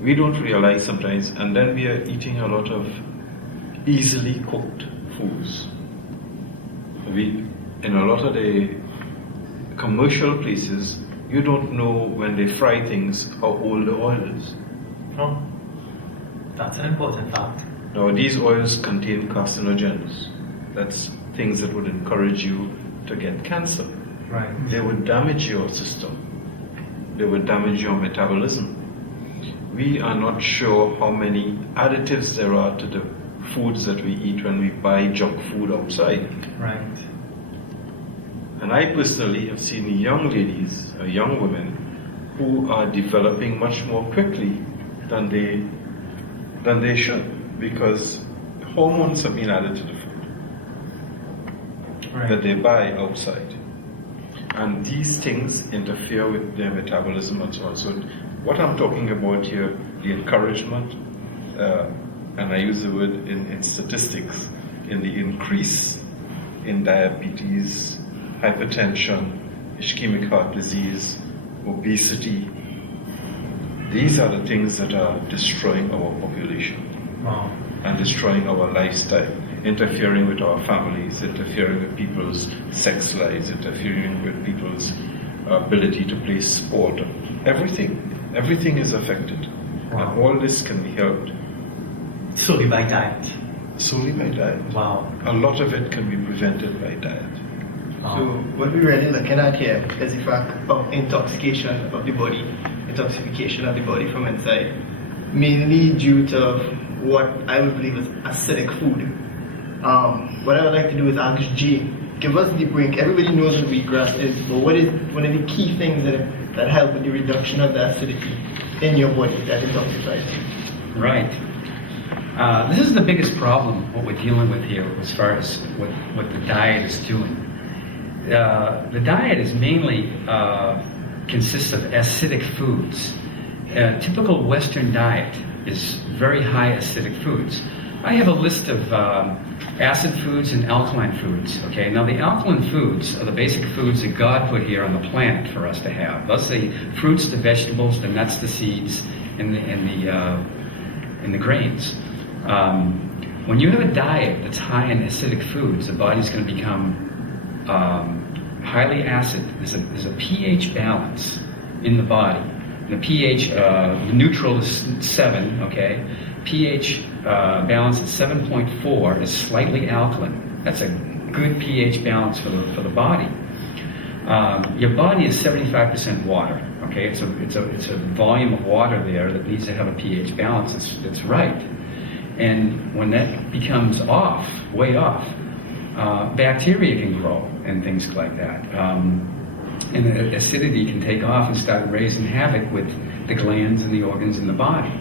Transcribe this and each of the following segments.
We don't realize sometimes, and then we are eating a lot of easily cooked foods. In a lot of the commercial places, you don't know when they fry things how old the oil is. Oh, that's an important fact. Now, these oils contain carcinogens. That's things that would encourage you to get cancer. Right. They would damage your system. They would damage your metabolism. We are not sure how many additives there are to the foods that we eat when we buy junk food outside. Right. And I personally have seen young ladies, young women, who are developing much more quickly than they should, because hormones have been added to the food that they buy outside. And these things interfere with their metabolism and so on. So what I'm talking about here, the encouragement, and I use the word in statistics, in the increase in diabetes, hypertension, ischemic heart disease, obesity. These are the things that are destroying our population. Wow. And destroying our lifestyle, interfering with our families, interfering with people's sex lives, interfering with people's ability to play sport. Everything is affected. Wow. And all this can be helped. Solely by diet. Solely by diet. Wow. A lot of it can be prevented by diet. Wow. So what we're really looking at here is the fact of intoxication of the body, intoxication of the body from inside, mainly due to what I would believe is acidic food. What I would like to do is ask G, give us the break. Everybody knows what wheatgrass is, but what is one of the key things that help with the reduction of the acidity in your body that intoxifies you? Right. This is the biggest problem, what we're dealing with here, as far as what the diet is doing. The diet is mainly consists of acidic foods. A typical Western diet is very high acidic foods. I have a list of acid foods and alkaline foods. Okay, now the alkaline foods are the basic foods that God put here on the planet for us to have. Let's say fruits, the vegetables, the nuts, the seeds, and the grains. When you have a diet that's high in acidic foods, the body's going to become highly acid. There's a pH balance in the body. The pH neutral is 7. Okay, pH balance at 7.4 is slightly alkaline. That's a good pH balance for the body. Your body is 75% water. Okay, it's a volume of water there that needs to have a pH balance that's right. And when that becomes off, way off, bacteria can grow and things like that. And the acidity can take off and start raising havoc with the glands and the organs in the body.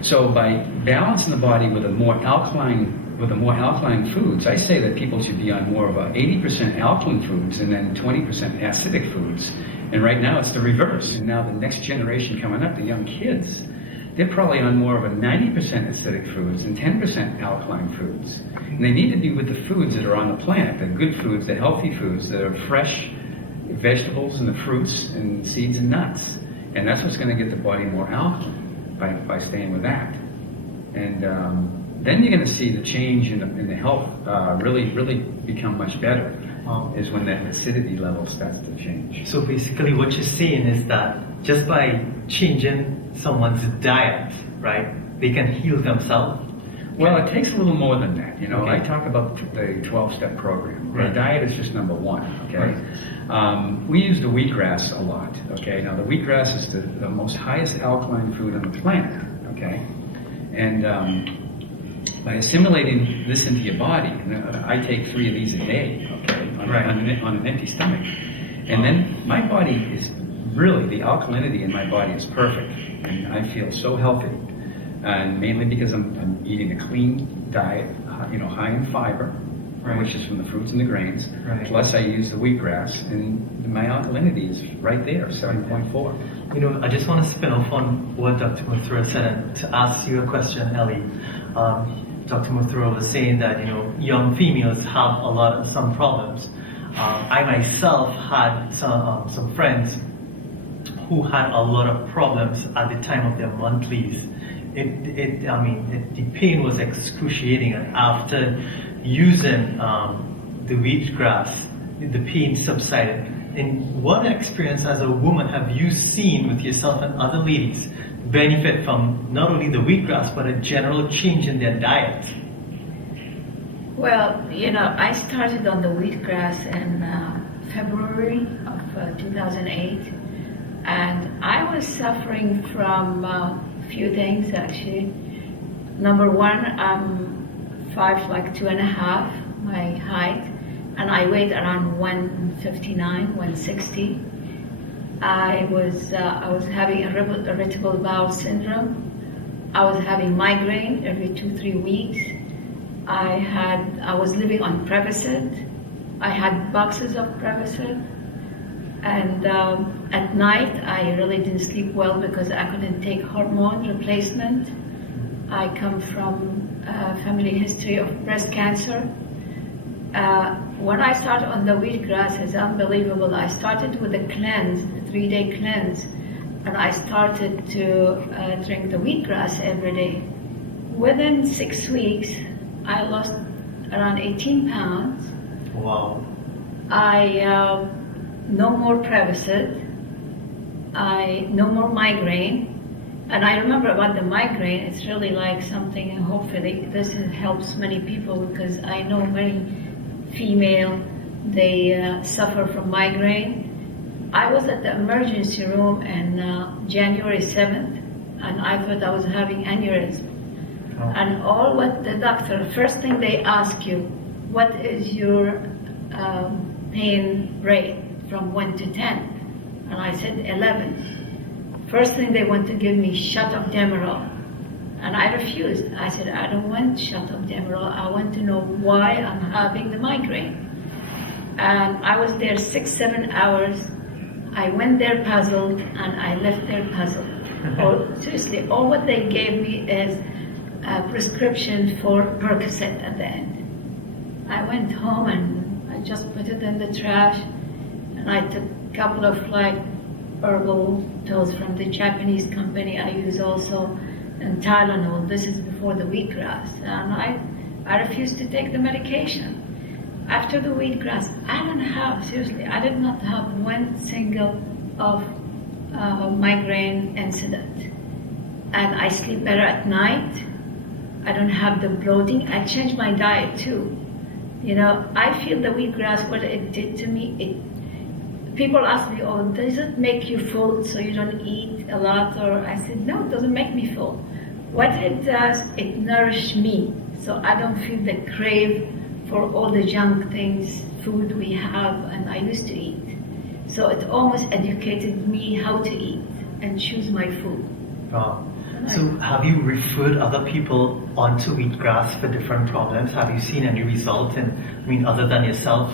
So by balancing the body with a more alkaline foods, I say that people should be on more of a 80% alkaline foods and then 20% acidic foods. And right now it's the reverse. And now the next generation coming up, the young kids, they're probably on more of a 90% acidic foods and 10% alkaline foods. And they need to be with the foods that are on the planet, the good foods, the healthy foods that are fresh vegetables and the fruits and seeds and nuts. And that's what's going to get the body more alkaline by staying with that. And then you're going to see the change in the health really become much better. Is when that acidity level starts to change. So basically what you're saying is that just by changing someone's diet, right, they can heal themselves? Well, it takes a little more than that. You know, Okay. I talk about the 12-step program. Right. The diet is just number one, okay? Right. We use the wheatgrass a lot, okay? Now, the wheatgrass is the most highest alkaline food on the planet, okay? And by assimilating this into your body, I take 3 of these a day, okay, on an empty stomach. And then my body is really, the alkalinity in my body is perfect. And I feel so healthy. And mainly because I'm eating a clean diet, high in fiber, which is from the fruits and the grains. Right. Plus I use the wheatgrass, and my alkalinity is right there, 7.4. You know, I just want to spin off on what Dr. Mathura said and to ask you a question, Ellie. Dr. Mathura was saying that, young females have some problems. I myself had some friends who had a lot of problems at the time of their monthlies. The pain was excruciating, and after using the wheatgrass, the pain subsided. In what experience as a woman have you seen with yourself and other ladies benefit from not only the wheatgrass but a general change in their diet? Well, I started on the wheatgrass in February of 2008, and I was suffering from a few things actually. Number one, I'm 5'2.5", my height, and I weighed around 159, 160. I was having irritable bowel syndrome. I was having migraine every 2-3 weeks. I was living on Prevacid. I had boxes of Prevacid. And at night, I really didn't sleep well because I couldn't take hormone replacement. I come from a family history of breast cancer. When I started on the wheatgrass, it's unbelievable. I started with a cleanse, a 3-day cleanse, and I started to drink the wheatgrass every day. Within 6 weeks, I lost around 18 pounds. Wow. No more Prevacid, no more migraine. And I remember about the migraine, it's really like something, and hopefully this helps many people, because I know many female, they suffer from migraine. I was at the emergency room on January 7th, and I thought I was having aneurysm. Oh. And all what the doctor, first thing they ask you, what is your pain rate from 1 to 10? And I said 11. First thing they want to give me shot of Demerol. And I refused. I said, I don't want shot of Demerol. I want to know why I'm having the migraine. And I was there 6-7 hours. I went there puzzled, and I left there puzzled. Seriously, all what they gave me is a prescription for Percocet at the end. I went home and I just put it in the trash, and I took a couple of herbal pills from the Japanese company I use also, and Tylenol. This is before the wheatgrass, and I refused to take the medication. After the wheatgrass, I did not have one single of migraine incident, and I sleep better at night. I don't have the bloating. I changed my diet too. I feel the wheatgrass, what it did to me, people ask me, oh, does it make you full so you don't eat a lot? Or I said, no, it doesn't make me full. What it does, it nourishes me, so I don't feel the crave for all the junk things, food we have and I used to eat. So it almost educated me how to eat and choose my food. Wow. So have you referred other people onto wheatgrass for different problems? Have you seen any results? And other than yourself,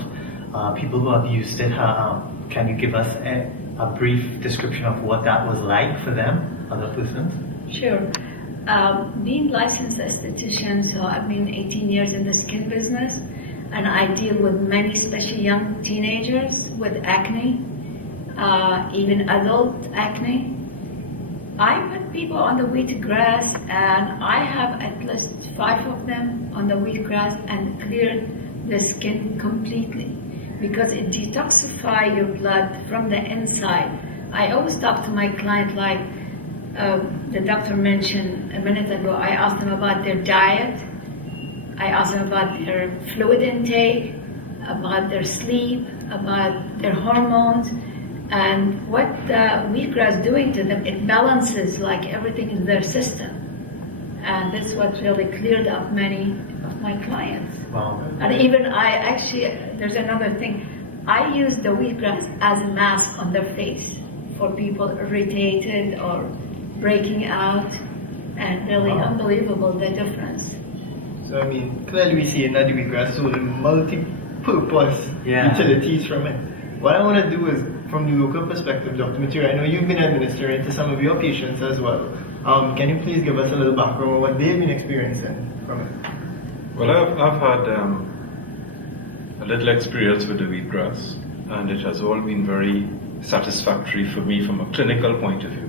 people who have used it, can you give us a brief description of what that was like for them, other persons? Sure. Being licensed esthetician, so I've been 18 years in the skin business, and I deal with many, especially young teenagers with acne, even adult acne. I put people on the wheatgrass, and I have at least 5 of them on the wheatgrass, and cleared the skin completely, because it detoxifies your blood from the inside. I always talk to my client like the doctor mentioned a minute ago. I asked them about their diet, I asked them about their fluid intake, about their sleep, about their hormones, and what the wheatgrass doing to them. It balances like everything in their system, and that's what really cleared up many of my clients. Wow. And even there's another thing. I use the wheatgrass as a mask on their face for people irritated or breaking out, and really unbelievable the difference. So clearly we see in the wheatgrass so the multi-purpose utilities from it. What I want to do is, from the local perspective, Dr. Mathura, I know you've been administering to some of your patients as well. Can you please give us a little background on what they've been experiencing from it? Well, I've had a little experience with the wheatgrass, and it has all been very satisfactory for me from a clinical point of view.